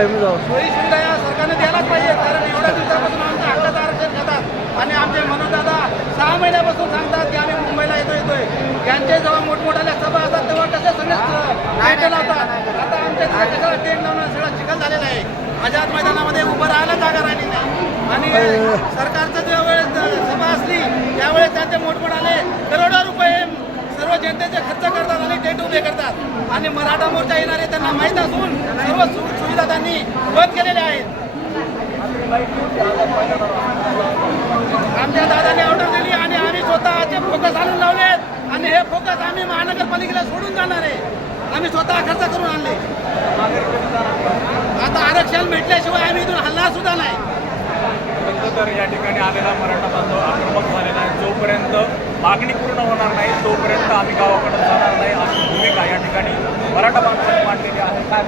सोयी सुविधा या सरकारने द्यायलाच पाहिजे, कारण एवढ्या दिवसापासून आमच्या हक्काचं आरक्षण घेतात आणि आमचे मनोज दादा 6 महिन्यापासून सांगतात की आम्ही मुंबईला येतोय. यांचे जेव्हा मोठमोठ्या सभा असतात तेव्हा कसे सगळे टेंट लावतात. आता आमच्या इथे कशाला टेंट लावणं सगळं चिखल झालेलं आहे. आझाद मैदानामध्ये उभं राहायला जागा राहिली नाही आणि सरकारचं ज्यावेळेस सभा असली त्यावेळेस त्यांचे मोठमोठाले करोडो रुपये सर्व जनतेचे खर्च करतात आणि टेंट उभे करतात आणि मराठा मोर्चा येणारे त्यांना माहीत असून सर्व सुविधा त्यांनी बंद केलेल्या आहेत. आमच्या दादाने ऑर्डर दिली आणि आम्ही स्वतःचे फोकस आणून लावलेत आणि हे फोकस आम्ही महानगरपालिकेला सोडून जाणार आहे. आम्ही स्वतः खर्च करून आणले. आता आरक्षण भेटल्याशिवाय आम्ही इथून हलणार सुद्धा नाही. तर या ठिकाणी आलेला मराठा बांधव आक्रमक झालेला आहे. जोपर्यंत मागणी पूर्ण होणार नाही तोपर्यंत आम्ही गावाकडे जाणार नाही अशी भूमिका या ठिकाणी मराठा बांधवांनी मांडलेली आहे. काय